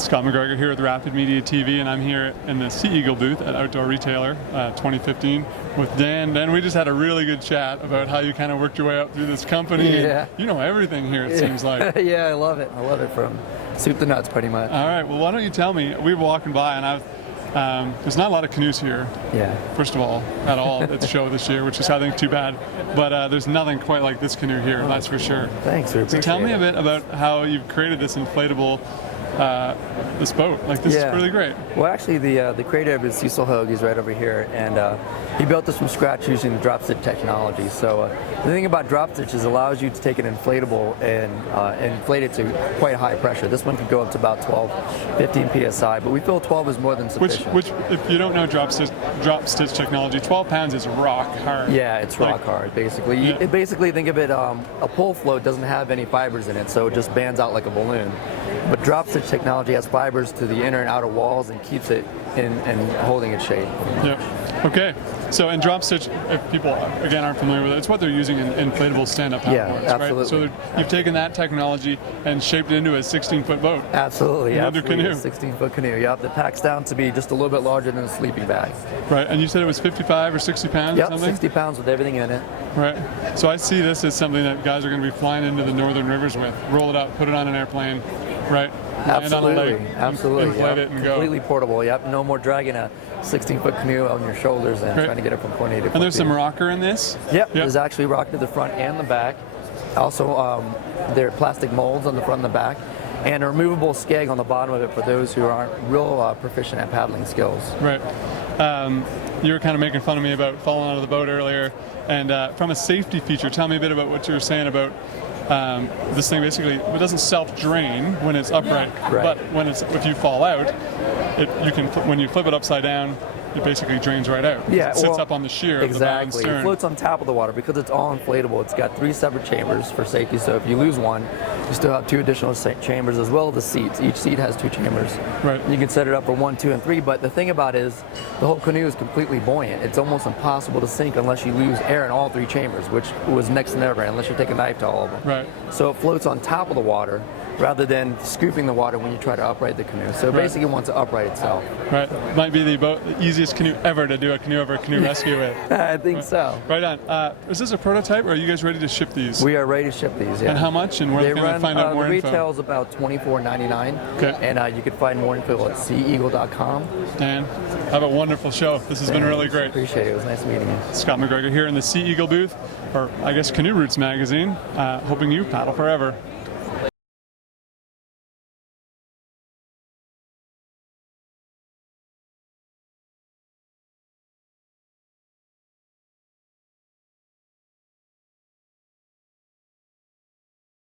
Scott McGregor here with Rapid Media TV, and I'm here in the Sea Eagle booth at Outdoor Retailer 2015 with Dan. Dan, we just had a really good chat about how you kind of worked your way up through this company. Yeah. You know everything here, it seems like. Yeah, I love it. I love it from soup to nuts, pretty much. All right, well, why don't you tell me, we were walking by and there's not a lot of canoes here, first of all, at all at the show this year, which is, I think, too bad. But there's nothing quite like this canoe here, that's for sure. Thanks, we appreciate it. So tell me a bit about how you've created this inflatable this boat. Like, this is really great. Well, actually, the creator is Cecil Hogue. He's right over here, and he built this from scratch using the drop stitch technology. So the thing about drop stitch is it allows you to take an inflatable and inflate it to quite high pressure. This one could go up to about 12, 15 psi, but we feel 12 is more than sufficient. Which if you don't know drop stitch technology, 12 pounds is rock hard. Yeah, it's rock hard, basically. Yeah. Basically, think of it, a pull float doesn't have any fibers in it, so it just bands out like a balloon. But drop stitch technology has fibers to the inner and outer walls and keeps it in holding its shape. Yeah. Okay. So in drop stitch, if people again aren't familiar with it, it's what they're using in inflatable stand-up paddleboards, absolutely. right? So you've taken that technology and shaped it into a 16-foot boat. Absolutely. Another canoe. 16-foot canoe. Yep. That packs down to be just a little bit larger than a sleeping bag. Right. And you said it was 55 or 60 pounds or something? 60 pounds with everything in it. Right. So I see this as something that guys are going to be flying into the northern rivers with. Roll it up, put it on an airplane, right? Absolutely. Land on a lake, Absolutely. inflate it and go. Completely portable. Yep. No more dragging a 16-foot canoe on your shoulders and trying to get it from point A to point B. And there's some rocker in this? Yep. There's actually rocker to the front and the back. Also, there are plastic molds on the front and the back, and a removable skeg on the bottom of it for those who aren't real proficient at paddling skills. Right. You were kind of making fun of me about falling out of the boat earlier, and from a safety feature, tell me a bit about what you were saying about this thing. Basically, it doesn't self-drain when it's upright, but when if you fall out, when you flip it upside down, it basically drains right out. Yeah, it sits up on the shear of the bow and stern. It floats on top of the water because it's all inflatable. It's got 3 separate chambers for safety, so if you lose one, you still have 2 additional chambers, as well as the seats. Each seat has 2 chambers. Right. You can set it up for 1, 2, and 3, but the thing about it is the whole canoe is completely buoyant. It's almost impossible to sink unless you lose air in all 3 chambers, which was next to never, unless you take a knife to all of them. Right. So it floats on top of the water rather than scooping the water when you try to upright the canoe. So basically it wants to upright itself. Right. Might be the easiest canoe ever to do a canoe rescue with. I think so. Right on. Is this a prototype, or are you guys ready to ship these? We are ready to ship these, yeah. And how much, and where can I find out more the info? retail is about $24.99. Okay. And you can find more info at seaeagle.com. Dan, have a wonderful show. This has been really great. Appreciate it. It was nice meeting you. Scott McGregor here in the Sea Eagle booth, or I guess Canoeroots magazine, hoping you paddle forever.